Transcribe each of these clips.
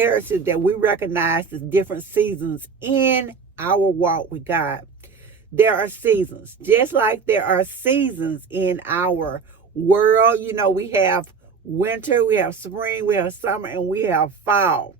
imperative that we recognize the different seasons in our walk with God. There are seasons, just like there are seasons in our world. You know, we have winter, we have spring, we have summer, and we have fall.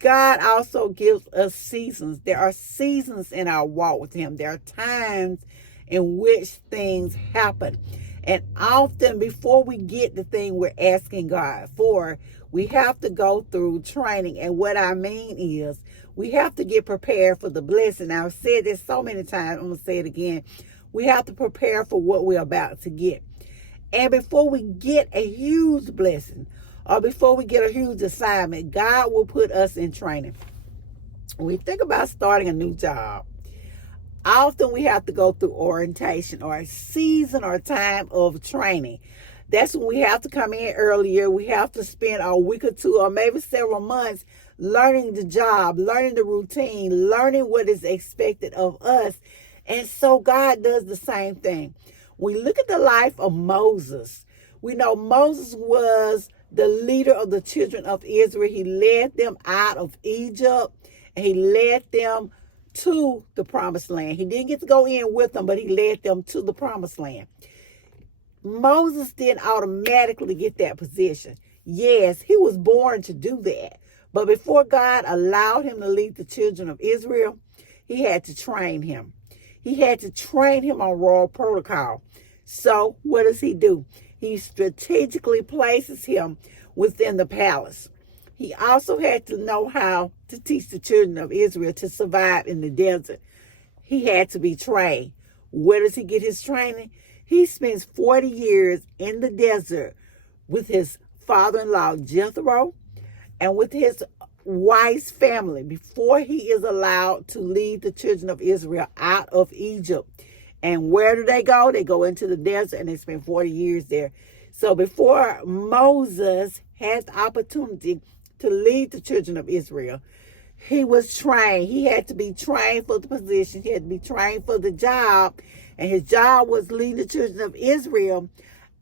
God also gives us seasons. There are seasons in our walk with Him. There are times in which things happen. And often before we get the thing we're asking God for, we have to go through training. And what I mean is we have to get prepared for the blessing. I've said this so many times. I'm going to say it again. We have to prepare for what we're about to get. And before we get a huge blessing or before we get a huge assignment, God will put us in training. When we think about starting a new job, often we have to go through orientation or a season or time of training. That's when we have to come in earlier. We have to spend a week or two or maybe several months learning the job, learning the routine, learning what is expected of us. And so God does the same thing. We look at the life of Moses. We know Moses was the leader of the children of Israel. He led them out of Egypt and he led them to the promised land. He didn't get to go in with them, but he led them to the promised land. Moses didn't automatically get that position. Yes, he was born to do that. But before God allowed him to lead the children of Israel, he had to train him. He had to train him on royal protocol. So what does he do? He strategically places him within the palace. He also had to know how to teach the children of Israel to survive in the desert. He had to be trained. Where does he get his training? He spends 40 years in the desert with his father-in-law Jethro and with his wife's family before he is allowed to lead the children of Israel out of Egypt. And where do they go? They go into the desert and they spend 40 years there. So before Moses has the opportunity to lead the children of Israel, he was trained. He had to be trained for the position. He had to be trained for the job. And his job was leading the children of Israel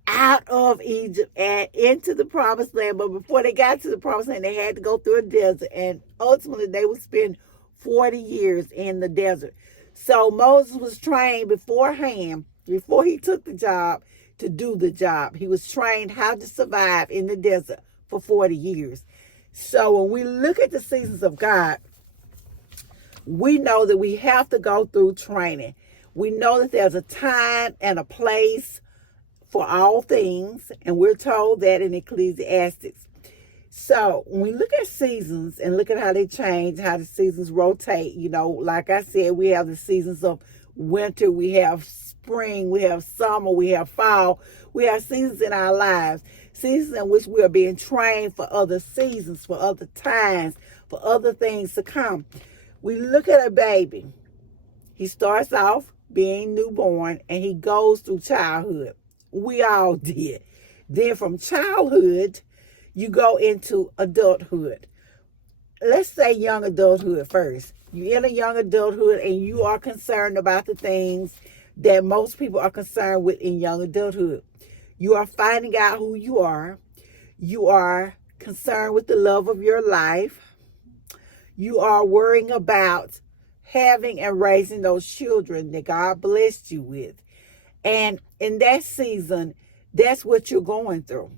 out of Egypt and into the promised land. But before they got to the promised land, they had to go through a desert. And ultimately, they would spend 40 years in the desert. So Moses was trained beforehand, before he took the job, to do the job. He was trained how to survive in the desert for 40 years. So when we look at the seasons of God, we know that we have to go through training. We know that there's a time and a place for all things, and we're told that in Ecclesiastes. So when we look at seasons and look at how they change, how the seasons rotate, you know, like I said, we have the seasons of winter, we have spring, we have summer, we have fall. We have seasons in our lives, seasons in which we are being trained for other seasons, for other times, for other things to come. We look at a baby. He starts off being newborn and he goes through childhood. We all did. Then from childhood, you go into adulthood. Let's say young adulthood first. You're in a young adulthood and you are concerned about the things that most people are concerned with in young adulthood. You are finding out who you are. You are concerned with the love of your life. You are worrying about having and raising those children that God blessed you with. And in that season, that's what you're going through.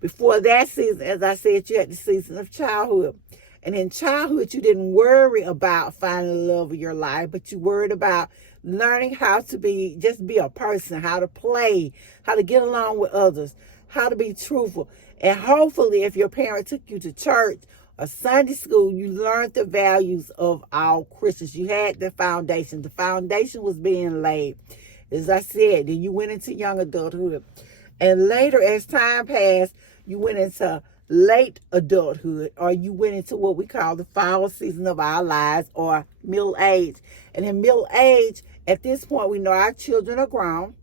Before that season, as I said, you had the season of childhood. And in childhood, you didn't worry about finding the love of your life, but you worried about learning how to be a person, how to play, how to get along with others, how to be truthful. And hopefully, if your parent took you to church or Sunday school, you learned the values of all Christians. You had the foundation. The foundation was being laid. As I said, then you went into young adulthood. And later, as time passed, you went into late adulthood, or you went into what we call the fall season of our lives, or middle age. And in middle age, at this point, we know our children are grown.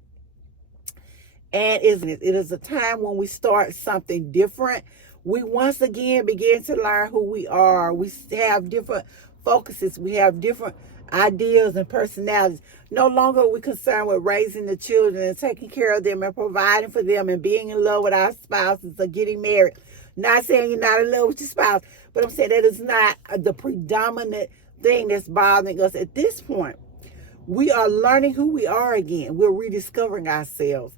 And it is a time when we start something different. We once again begin to learn who we are. We have different focuses. We have different ideas and personalities. No longer are we concerned with raising the children and taking care of them and providing for them and being in love with our spouses or getting married. Not saying you're not in love with your spouse, But I'm saying that is not the predominant thing that's bothering us at this point. We are learning who we are again. We're rediscovering ourselves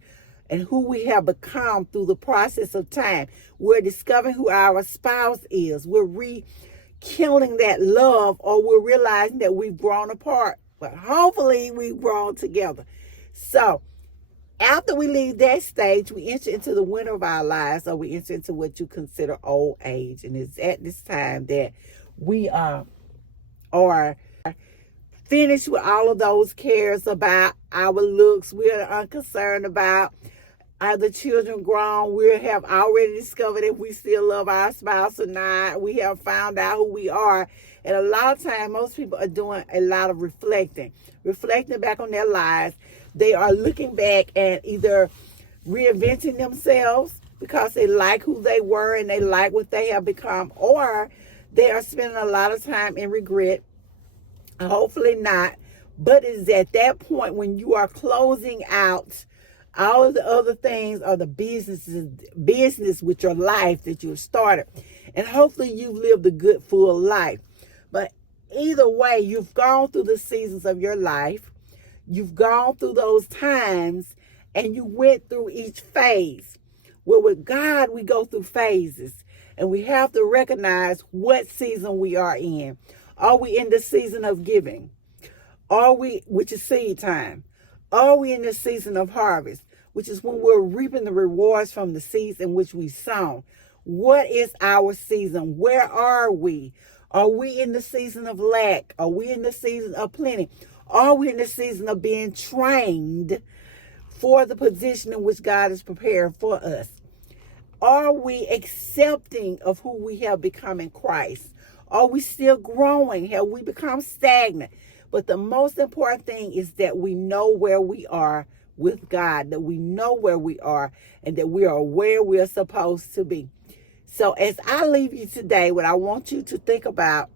and who we have become through the process of time. We're discovering who our spouse is. We're rekindling that love, or we're realizing that we've grown apart. But hopefully we've grown together. So after we leave that stage, we enter into the winter of our lives, or we enter into what you consider old age. And it's at this time that we are finished with all of those cares about our looks. We're unconcerned about are the children grown. We have already discovered if we still love our spouse or not. We have found out who we are. And a lot of times, most people are doing a lot of reflecting back on their lives. They are looking back and either reinventing themselves because they like who they were and they like what they have become, or they are spending a lot of time in regret. Hopefully not. But it's at that point when you are closing out all of the other things, or the business with your life that you have started. And hopefully you've lived a good, full life. But either way, you've gone through the seasons of your life. You've gone through those times, and you went through each phase. Well, with God, we go through phases, and we have to recognize what season we are in. Are we in the season of giving? Are we, which is seed time? Are we in the season of harvest, which is when we're reaping the rewards from the seeds in which we sown? What is our season? Where are we? Are we in the season of lack? Are we in the season of plenty? Are we in the season of being trained for the position in which God is prepared for us? Are we accepting of who we have become in Christ? Are we still growing? Have we become stagnant? But the most important thing is that we know where we are with God, that we know where we are, and that we are where we're supposed to be. So as I leave you today, what I want you to think about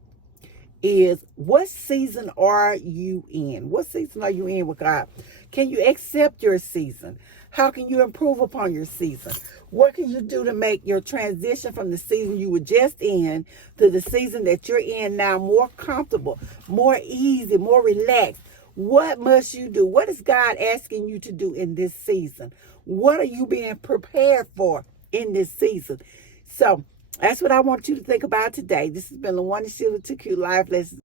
is, what season are you in? What season are you in with God? Can you accept your season? How can you improve upon your season? What can you do to make your transition from the season you were just in to the season that you're in now more comfortable, more easy, more relaxed? What must you do? What is God asking you to do in this season? What are you being prepared for in this season? So that's what I want you to think about today. This has been LaWanda Sheila 2Q Life Lessons.